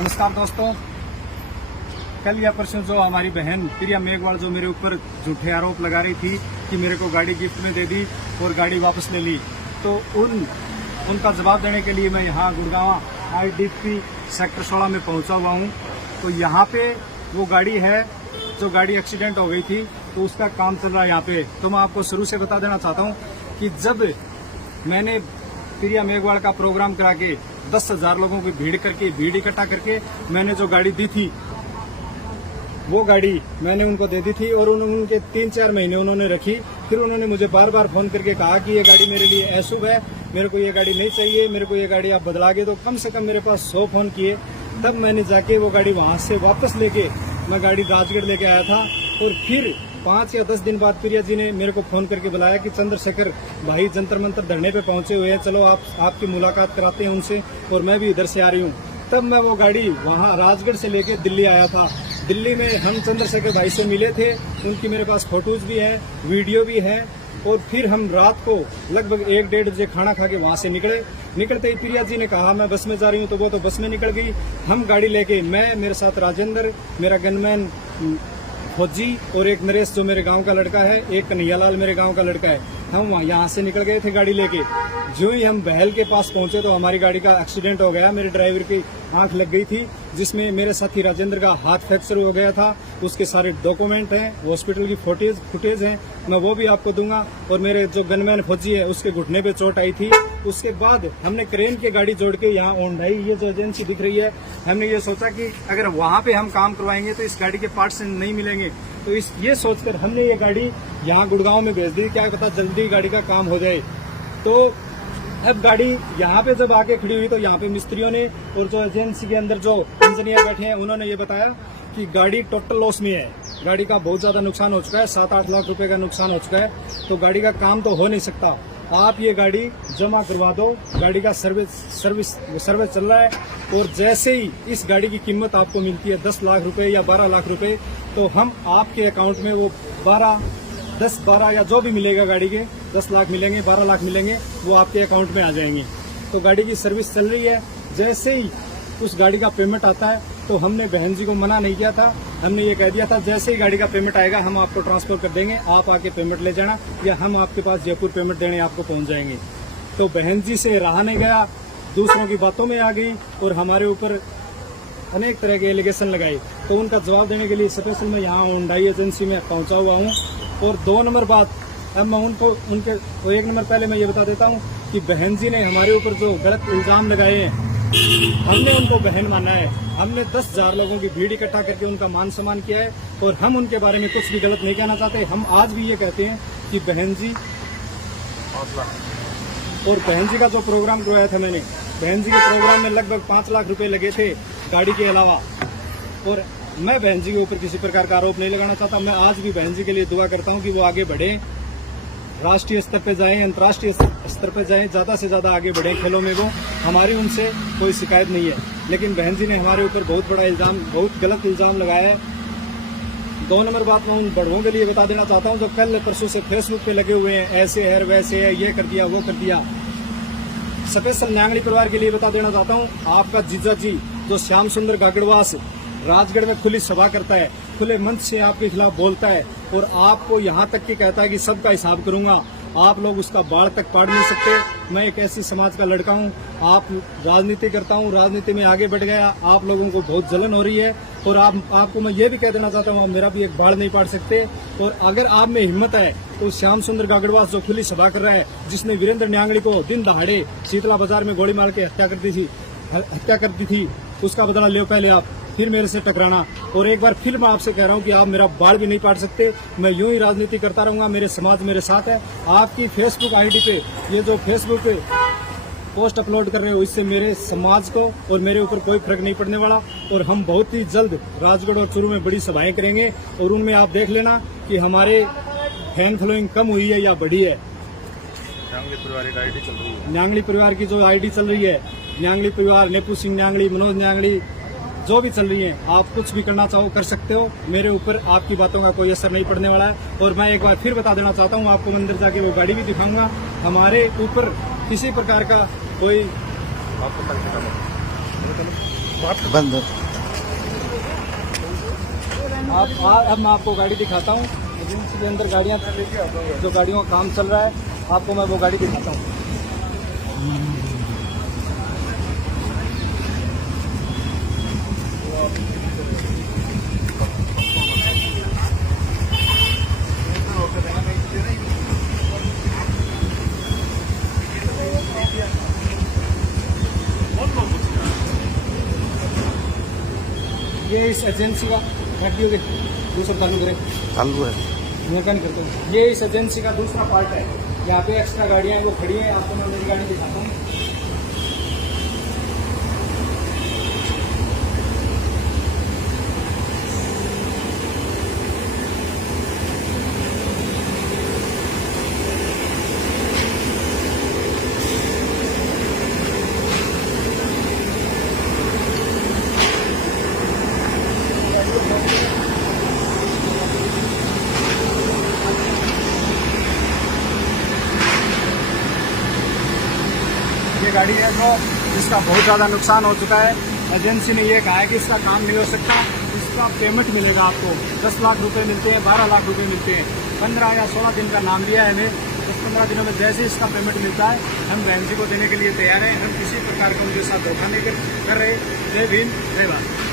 नमस्कार दोस्तों, कल या परसों जो हमारी बहन प्रिया मेघवाल जो मेरे ऊपर झूठे आरोप लगा रही थी कि मेरे को गाड़ी गिफ्ट में दे दी और गाड़ी वापस ले ली, तो उनका जवाब देने के लिए मैं यहाँ गुड़गांव IDP सेक्टर 16 में पहुँचा हुआ हूँ। तो यहाँ पे वो गाड़ी है जो गाड़ी एक्सीडेंट हो गई थी, तो उसका काम चल रहा है यहाँ पे। तो मैं आपको शुरू से बता देना चाहता हूँ कि जब मैंने प्रिया मेघवाल का प्रोग्राम करा के 10,000 लोगों की भीड़ इकट्ठा करके मैंने जो गाड़ी दी थी, वो गाड़ी मैंने उनको दे दी थी और उनके 3-4 महीने उन्होंने रखी। फिर उन्होंने मुझे बार बार फोन करके कहा कि ये गाड़ी मेरे लिए अशुभ है, मेरे को ये गाड़ी नहीं चाहिए, मेरे को ये गाड़ी आप बदला के दो। कम से कम मेरे पास 100 फोन किए, तब मैंने जाके वो गाड़ी वहां से वापस लेके मैं गाड़ी राजगढ़ लेके आया था। और फिर 5 या 10 दिन बाद प्रिया जी ने मेरे को फोन करके बुलाया कि चंद्रशेखर भाई जंतर मंतर धरने पे पहुंचे हुए हैं, चलो आपकी मुलाकात कराते हैं उनसे, और मैं भी इधर से आ रही हूँ। तब मैं वो गाड़ी वहाँ राजगढ़ से लेके दिल्ली आया था। दिल्ली में हम चंद्रशेखर भाई से मिले थे, उनकी मेरे पास फोटोज भी है, वीडियो भी है। और फिर हम रात को लगभग 1-1:30 बजे खाना खा के वहाँ से निकलते ही प्रिया जी ने कहा मैं बस में जा रही हूँ, तो वो तो बस में निकल गई। हम गाड़ी लेके, मैं, मेरे साथ राजेंद्र, मेरा गनमैन फौजी और एक नरेश जो मेरे गांव का लड़का है, एक कन्हैयालाल मेरे गांव का लड़का है, हम यहाँ से निकल गए थे गाड़ी लेके। जो ही हम बहल के पास पहुंचे तो हमारी गाड़ी का एक्सीडेंट हो गया। मेरे ड्राइवर की आंख लग गई थी, जिसमें मेरे साथी राजेंद्र का हाथ फ्रैक्चर हो गया था। उसके सारे डॉक्यूमेंट हैं, हॉस्पिटल की फुटेज हैं, मैं वो भी आपको दूंगा। और मेरे जो गनमैन फौजी है, उसके घुटने पे चोट आई थी। उसके बाद हमने क्रेन की गाड़ी जोड़ के यहाँ ओंडाई, ये जो एजेंसी दिख रही है, हमने ये सोचा कि अगर वहाँ पे हम काम करवाएंगे तो इस गाड़ी के पार्ट्स नहीं मिलेंगे। तो ये सोचकर हमने ये गाड़ी यहाँ गुड़गांव में भेज दी, क्या पता जल्दी गाड़ी का काम हो जाए। तो अब गाड़ी यहाँ पे जब आके खड़ी हुई तो यहाँ पे मिस्त्रियों ने और जो एजेंसी के अंदर जो इंजीनियर बैठे हैं, उन्होंने ये बताया कि गाड़ी टोटल लॉस में है, गाड़ी का बहुत ज्यादा नुकसान हो चुका है, 7-8 लाख रुपए का नुकसान हो चुका है, तो गाड़ी का काम तो हो नहीं सकता। आप ये गाड़ी जमा करवा दो, गाड़ी का सर्विस चल रहा है। और जैसे ही इस गाड़ी की कीमत आपको मिलती है 10 लाख रुपए या 12 लाख रुपए, तो हम आपके अकाउंट में वो 10-12 या जो भी मिलेगा, गाड़ी के 10 लाख मिलेंगे, 12 लाख मिलेंगे, वो आपके अकाउंट में आ जाएंगे। तो गाड़ी की सर्विस चल रही है। जैसे ही उस गाड़ी का पेमेंट आता है, तो हमने बहन जी को मना नहीं किया था, हमने ये कह दिया था जैसे ही गाड़ी का पेमेंट आएगा हम आपको ट्रांसफर कर देंगे, आप आके पेमेंट ले जाना, या हम आपके पास जयपुर पेमेंट देने आपको पहुंच जाएंगे। तो बहन जी से रहा नहीं गया, दूसरों की बातों में आ गई और हमारे ऊपर अनेक तरह के एलिगेशन लगाए। तो उनका जवाब देने के लिए स्पेशल मैं यहाँ हुंडई एजेंसी में पहुंचा हुआ हूँ। और 2 नंबर बात, अब मैं उनके 1 नंबर पहले मैं ये बता देता हूँ कि बहन जी ने हमारे ऊपर जो गलत इल्जाम लगाए हैं, हमने उनको बहन माना है। हमने 10,000 लोगों की भीड़ इकट्ठा करके उनका मान सम्मान किया है और हम उनके बारे में कुछ भी गलत नहीं कहना चाहते। हम आज भी ये कहते हैं कि बहन जी, और बहन जी का जो प्रोग्राम करवाया था मैंने, बहन जी के प्रोग्राम में लगभग 5 लाख रुपए लगे थे गाड़ी के अलावा। और मैं बहन जी के ऊपर किसी प्रकार का आरोप नहीं लगाना चाहता। मैं आज भी बहन जी के लिए दुआ करता हूं कि वो आगे बढ़े, राष्ट्रीय स्तर पे जाएं, अंतर्राष्ट्रीय स्तर पे जाएं, ज्यादा से ज्यादा आगे बढ़े खेलों में। वो हमारी उनसे कोई शिकायत नहीं है, लेकिन बहन जी ने हमारे ऊपर बहुत बड़ा इल्जाम, बहुत गलत इल्जाम लगाया है। 2 नंबर बात मैं उन बड़ों के लिए बता देना चाहता हूँ जो कल परसों से फेसबुक पे लगे हुए हैं, ऐसे है वैसे है, ये कर दिया वो कर दिया। स्पेशल न्यांगली परिवार के लिए बता देना चाहता हूँ, आपका जीजा जी जो श्याम सुंदर गागड़वास राजगढ़ में खुली सभा करता है, खुले मंच से आपके खिलाफ बोलता है और आपको यहाँ तक कि कहता है कि सबका हिसाब करूंगा, आप लोग उसका बाढ़ तक पाड़ नहीं सकते। मैं एक ऐसी समाज का लड़का हूँ, आप राजनीति करता हूँ, राजनीति में आगे बढ़ गया, आप लोगों को बहुत जलन हो रही है। और आपको मैं ये भी कह देना चाहता हूँ, मेरा भी एक बाढ़ नहीं पाड़ सकते। और अगर आप में हिम्मत है तो श्याम सुंदर गागड़वास जो खुली सभा कर रहा है, जिसने वीरेंद्र न्यांगली को दिन दहाड़े शीतला बाजार में गोली मार के हत्या कर दी थी, उसका बदला लो पहले आप, फिर मेरे से टकराना। और एक बार फिर मैं आपसे कह रहा हूं कि आप मेरा बाल भी नहीं पाड़ सकते। मैं यूं ही राजनीति करता रहूंगा, मेरे समाज मेरे साथ है। आपकी फेसबुक आईडी पे ये जो फेसबुक पे पोस्ट अपलोड कर रहे हो, इससे मेरे समाज को और मेरे ऊपर कोई फर्क नहीं पड़ने वाला। और हम बहुत ही जल्द राजगढ़ और चूरू में बड़ी सभाएं करेंगे और उनमें आप देख लेना कि हमारे फैन फॉलोइंग कम हुई है या बढ़ी है। न्यांगली परिवार की जो आईडी चल रही है, न्यांगली परिवार, नेपू सिंह न्यांगली, मनोज न्यांगली, जो भी चल रही है, आप कुछ भी करना चाहो कर सकते हो। मेरे ऊपर आपकी बातों का कोई असर नहीं पड़ने वाला है। और मैं एक बार फिर बता देना चाहता हूँ, आपको अंदर जाके वो गाड़ी भी दिखाऊंगा। हमारे ऊपर किसी प्रकार का कोई बंद। अब मैं आपको गाड़ी दिखाता हूँ। एजेंसी के अंदर गाड़ियाँ जो गाड़ियों का काम चल रहा है, आपको मैं वो गाड़ी दिखाता हूँ। ये इस एजेंसी का रख दियोगे, दूसरा चालू करें, चालू है। मेरा नहीं करते हैं। ये इस एजेंसी का दूसरा पार्ट है। यहाँ पे एक्स्ट्रा गाड़ियाँ हैं, वो खड़ी हैं। आपको मैं मेरी गाड़ी दिखाता हूँ। ये गाड़ी है जो जिसका बहुत ज़्यादा नुकसान हो चुका है। एजेंसी ने ये कहा है कि इसका काम नहीं हो सकता, इसका पेमेंट मिलेगा आपको। 10 लाख रुपए मिलते हैं, 12 लाख रुपए मिलते हैं। 15 या 16 दिन का नाम लिया है हमें। 10-15 दिनों में जैसे इसका पेमेंट मिलता है, हम एजेंसी को देने के लिए तैयार हैं। हम किसी प्रकार का उनके साथ धोखा नहीं कर रहे। जय भीम, जय भारत।